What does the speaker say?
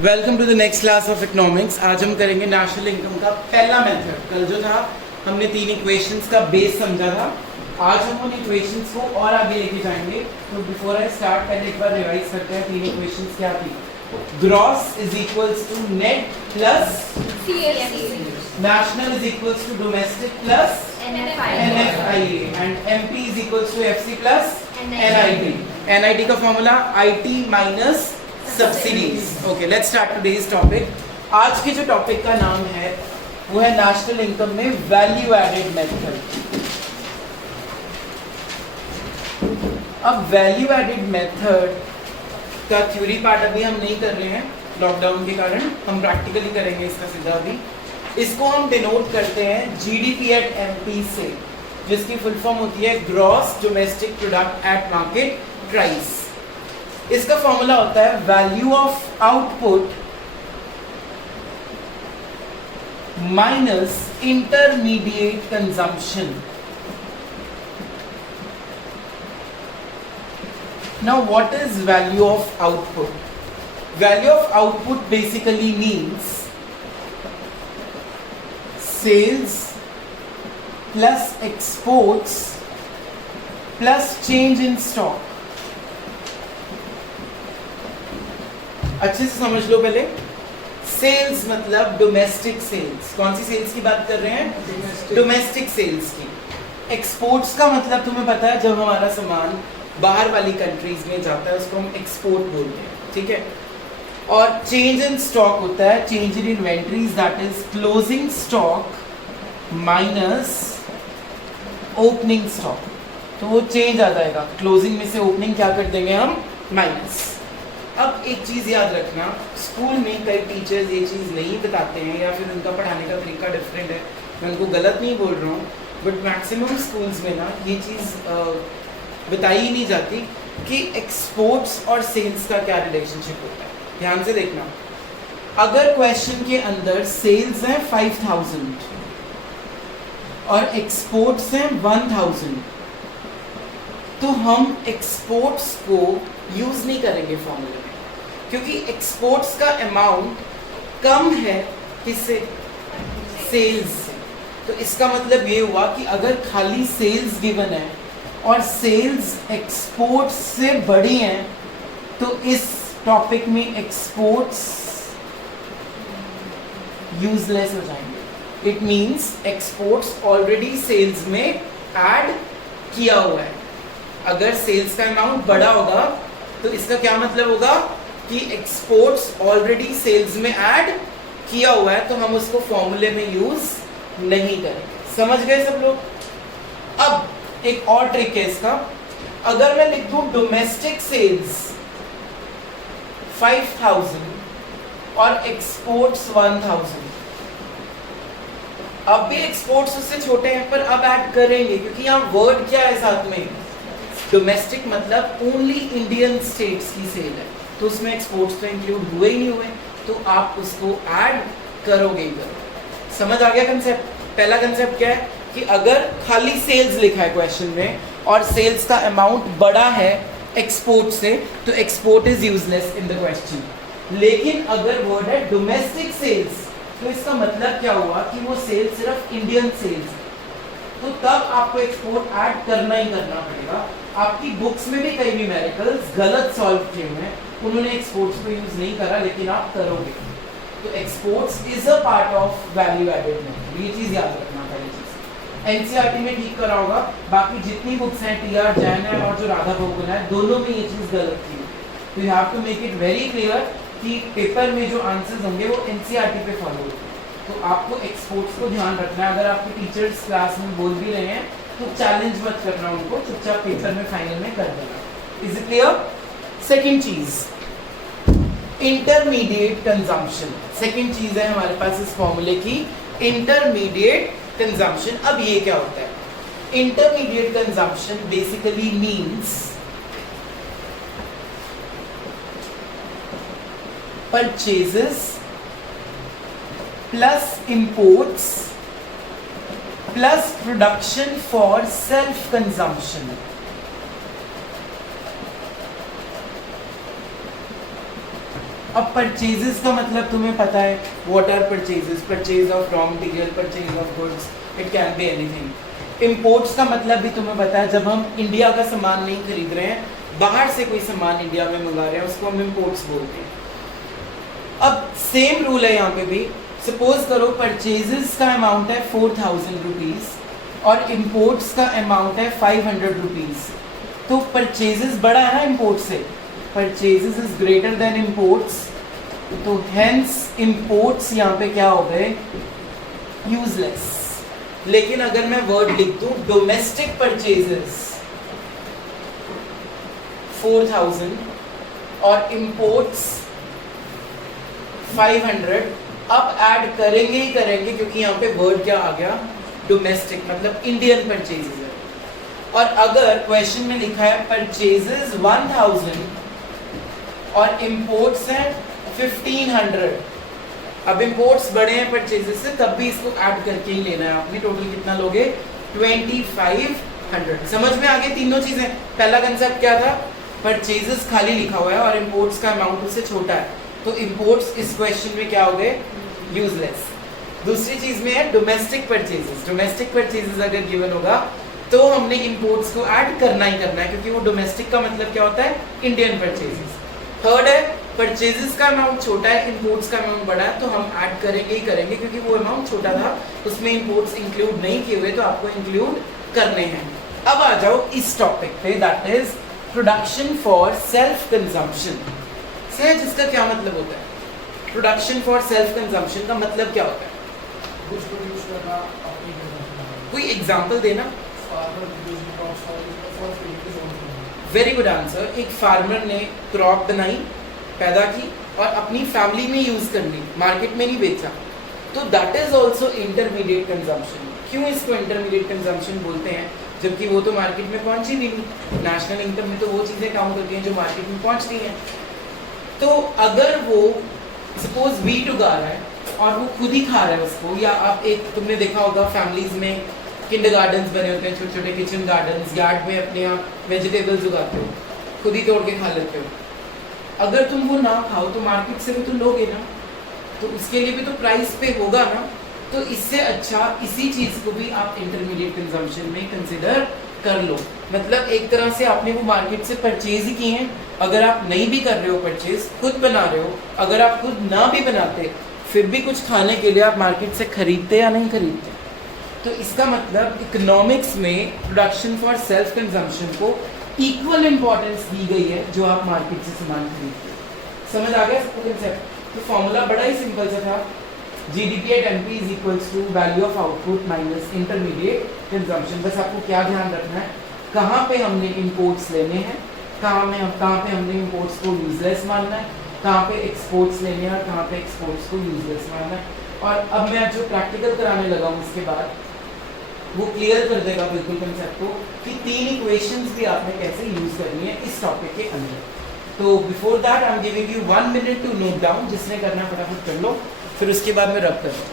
Welcome to the next class of economics. आज हम करेंगे नेशनल इनकम का पहला मेथड। कल जो था हमने तीन इक्वेशंस का बेस समझा था। आज हम उन इक्वेशंस को और आगे लेके जाएंगे। तो बिफोर आई स्टार्ट पहले एक बार रिवाइज करते हैं तीन इक्वेशंस क्या थी। Gross is equals to net plus national is equals to domestic plus NFIA and MP is equals to FC plus NIT का formula IT minus subsidies. Okay, let's start today's topic. आज के जो topic का नाम है वो है national income में वैल्यू एडेड मेथड। अब वैल्यू एडेड मेथड का थ्योरी पार्ट अभी हम नहीं कर रहे हैं लॉकडाउन के कारण, हम प्रैक्टिकली करेंगे इसका सीधा अभी। इसको हम डिनोट करते हैं GDP एट MP से, जिसकी फुल फॉर्म होती है gross domestic product at market price. इसका फॉर्मूला होता है value of output minus intermediate consumption. Now what is value of output? Value of output basically means sales plus exports plus change in stock। अच्छे से समझ लो पहले। Sales मतलब domestic sales. कौन सी sales की बात कर रहे हैं? डोमेस्टिक सेल्स की। एक्सपोर्ट्स का मतलब तुम्हें पता है, जब हमारा सामान बाहर वाली कंट्रीज में जाता है उसको हम एक्सपोर्ट बोलते हैं, ठीक है। और चेंज इन स्टॉक होता है change in inventories, that is closing stock minus opening stock. तो वो चेंज आ जाएगा, क्लोजिंग में से ओपनिंग क्या कर देंगे हम, माइनस। अब एक चीज़ याद रखना, स्कूल में कई टीचर्स ये चीज़ नहीं बताते हैं या फिर उनका पढ़ाने का तरीका डिफरेंट है। मैं उनको गलत नहीं बोल रहा हूँ, बट मैक्सिमम स्कूल्स में ना ये चीज़ बताई ही नहीं जाती कि एक्सपोर्ट्स और सेल्स का क्या रिलेशनशिप होता है। ध्यान से देखना, अगर क्वेश्चन के अंदर सेल्स हैं 5000 और एक्सपोर्ट्स हैं 1000, तो हम एक्सपोर्ट्स को यूज नहीं करेंगे फॉर्मूले में, क्योंकि एक्सपोर्ट्स का अमाउंट कम है किससे, सेल्स से। तो इसका मतलब ये हुआ कि अगर खाली सेल्स गिवन है और सेल्स एक्सपोर्ट्स से बड़ी हैं तो इस टॉपिक में एक्सपोर्ट्स यूजलेस हो जाएंगे। It means exports already sales में ऐड किया हुआ है। अगर सेल्स का अमाउंट बड़ा होगा तो इसका क्या मतलब होगा कि एक्सपोर्ट्स ऑलरेडी सेल्स में ऐड किया हुआ है, तो हम उसको फॉर्मूले में यूज नहीं करेंगे। समझ गए सब लोग? अब एक और ट्रिक है इसका। अगर मैं लिख दूं डोमेस्टिक सेल्स 5000 और एक्सपोर्ट्स 1000, अब भी एक्सपोर्ट्स उससे छोटे हैं पर अब ऐड करेंगे, क्योंकि यहाँ वर्ड क्या है साथ में, डोमेस्टिक मतलब ओनली इंडियन स्टेट्स की सेल है, तो उसमें एक्सपोर्ट्स तो इंक्लूड हुए ही नहीं हुए, तो आप उसको ऐड करोगे ही करोगे। समझ आ गया कंसेप्ट? पहला कंसेप्ट क्या है कि अगर खाली सेल्स लिखा है क्वेश्चन में और सेल्स का अमाउंट बड़ा है एक्सपोर्ट से, तो export is useless in the question. लेकिन अगर वर्ड है डोमेस्टिक सेल्स, तो इसका मतलब क्या हुआ कि वो सेल्स सिर्फ इंडियन सेल्स, तो तब आपको एक्सपोर्ट ऐड करना ही करना पड़ेगा। आपकी बुक्स में भी कई न्यूमेरिकल्स गलत सॉल्व किए हुए हैं, उन्होंने एक्सपोर्ट्स को यूज नहीं करा, लेकिन आप करोगे। तो exports is a part of value added method, ये चीज याद रखना। पहली चीज NCERT में ठीक करा होगा, बाकी जितनी बुक्स हैं TR जैन है और जो राधा गोकुल है, दोनों में ये चीज गलत थी। तो you have to make it very clear कि पेपर में जो आंसर्स होंगे वो NCERT पे फॉलो होंगे। तो आपको एक्सपोर्ट्स को ध्यान रखना है। अगर आपके टीचर्स क्लास में बोल भी रहे हैं तो चैलेंज मत करना उनको, चुपचाप पेपर में फाइनल में कर देना। Is it clear? सेकंड चीज, इंटरमीडिएट कंजम्पशन। सेकंड चीज है हमारे पास इस फॉर्मूले की, इंटरमीडिएट कंजम्पशन। अब ये क्या होता है? Intermediate consumption basically means purchases plus imports plus production for self consumption. अब परचेजेस का मतलब तुम्हें पता है, what are purchases? Purchase of raw material, purchase of goods, it can be anything. Imports का मतलब भी तुम्हें पता है, जब हम इंडिया का सामान नहीं खरीद रहे हैं, बाहर से कोई सामान इंडिया में मंगा रहे हैं, उसको हम इंपोर्ट्स बोलते हैं। अब सेम रूल है यहाँ पे भी। सपोज करो परचेजेस का अमाउंट है 4000 रुपीज़ और इंपोर्ट्स का अमाउंट है 500 रुपीज़, तो परचेजेस बड़ा है ना इंपोर्ट से, purchases is greater than imports, तो हेंस इंपोर्ट्स यहाँ पे क्या हो गए? यूजलेस। लेकिन अगर मैं वर्ड लिख दूं डोमेस्टिक परचेजेस 4000 और इंपोर्ट्स 500, अब ऐड करेंगे ही करेंगे क्योंकि यहाँ पे वर्ड क्या आ गया? डोमेस्टिक, मतलब इंडियन परचेजेस है। और अगर क्वेश्चन में लिखा है परचेजेस 1000 और इंपोर्ट्स हैं 1500, अब इंपोर्ट्स बड़े हैं परचेजेस से, तब भी इसको ऐड करके ही लेना है आपने। टोटल कितना लोगे? 2500। समझ में आ गई तीनों चीजें? पहला कंसेप्ट क्या था? परचेजेस खाली लिखा हुआ है और इंपोर्ट्स का अमाउंट उससे छोटा है, तो इंपोर्ट्स इस क्वेश्चन में क्या हो गए? यूजलेस। दूसरी चीज में है डोमेस्टिक परचेजेस। डोमेस्टिक परचेजेस अगर गिवन होगा तो हमने इंपोर्ट्स को ऐड करना ही करना है, क्योंकि वो डोमेस्टिक का मतलब क्या होता है? Indian purchases. थर्ड है परचेजेस का अमाउंट छोटा है, इंपोर्ट्स का अमाउंट बड़ा है, तो हम ऐड करेंगे ही करेंगे क्योंकि वो अमाउंट छोटा था, उसमें इंपोर्ट्स इंक्लूड नहीं किए हुए, तो आपको इंक्लूड करने हैं। अब आ जाओ इस टॉपिक पे, that is production for self consumption. सहज इसका क्या मतलब होता है? प्रोडक्शन फॉर सेल्फ कंजम्पशन का मतलब क्या होता है? कुछ प्रोड्यूस करना अपनी कंजम्पशन। कोई एग्जांपल देना। Very good answer. एक फार्मर ने क्रॉप बनाई, पैदा की और अपनी फैमिली में यूज कर ली, मार्केट में नहीं बेचा, तो that is also intermediate consumption. क्यों इसको इंटरमीडिएट कंजम्पशन बोलते हैं? जबकि वो तो मार्केट में पहुंची भी नहीं। नेशनल इनकम में तो वो चीज़ें काउंट करती हैं जो मार्केट में पहुंच रही हैं। तो अगर वो सपोज वीट उगा रहा है और वो खुद ही खा रहा है उसको, या आप एक तुमने देखा होगा फैमिलीज में किंडरगार्टन्स बने होते हैं, छोटे छोटे किचन गार्डन्स, यार्ड में अपने यहाँ वेजिटेबल्स उगाते हो, खुद ही तोड़ के खा लेते हो। अगर तुम वो ना खाओ तो मार्केट से भी तो लोगे ना, तो उसके लिए भी तो प्राइस पे होगा ना। तो इससे अच्छा इसी चीज़ को भी आप इंटरमीडिएट कंजम्पशन में कंसिडर कर लो। मतलब एक तरह से आपने वो मार्केट से परचेज ही किए हैं। अगर आप नहीं भी कर रहे हो परचेज, खुद बना रहे हो, अगर आप खुद ना भी बनाते फिर भी कुछ खाने के लिए आप मार्केट से खरीदते या नहीं खरीदते। तो इसका मतलब इकोनॉमिक्स में प्रोडक्शन फॉर सेल्फ कंजम्पशन को इक्वल इम्पोर्टेंस दी गई है जो आप मार्केट से सामान खरीदते हो। समझ आ गया सबको कंसेप्ट? तो फॉर्मूला बड़ा ही सिंपल सा था, GDP at NP is equals to value of output minus intermediate consumption। बस आपको क्या ध्यान रखना है, कहाँ पे हमने इंपोर्ट्स लेने हैं, कहाँ पे हमने इंपोर्ट्स को यूजलेस मानना है, कहाँ पे एक्सपोर्ट्स लेने हैं और कहाँ पे एक्सपोर्ट्स को यूजलेस मानना है। और अब मैं जो प्रैक्टिकल कराने लगा हूँ उसके बाद वो क्लियर कर देगा बिल्कुल कंसेप्ट को कि तीन इक्वेशंस भी आपने कैसे यूज करनी है इस टॉपिक के अंदर। तो before that I am giving you 1 minute to note down, जिसने करना फटाफट कर लो, फिर उसके बाद मैं रब कर दूँ।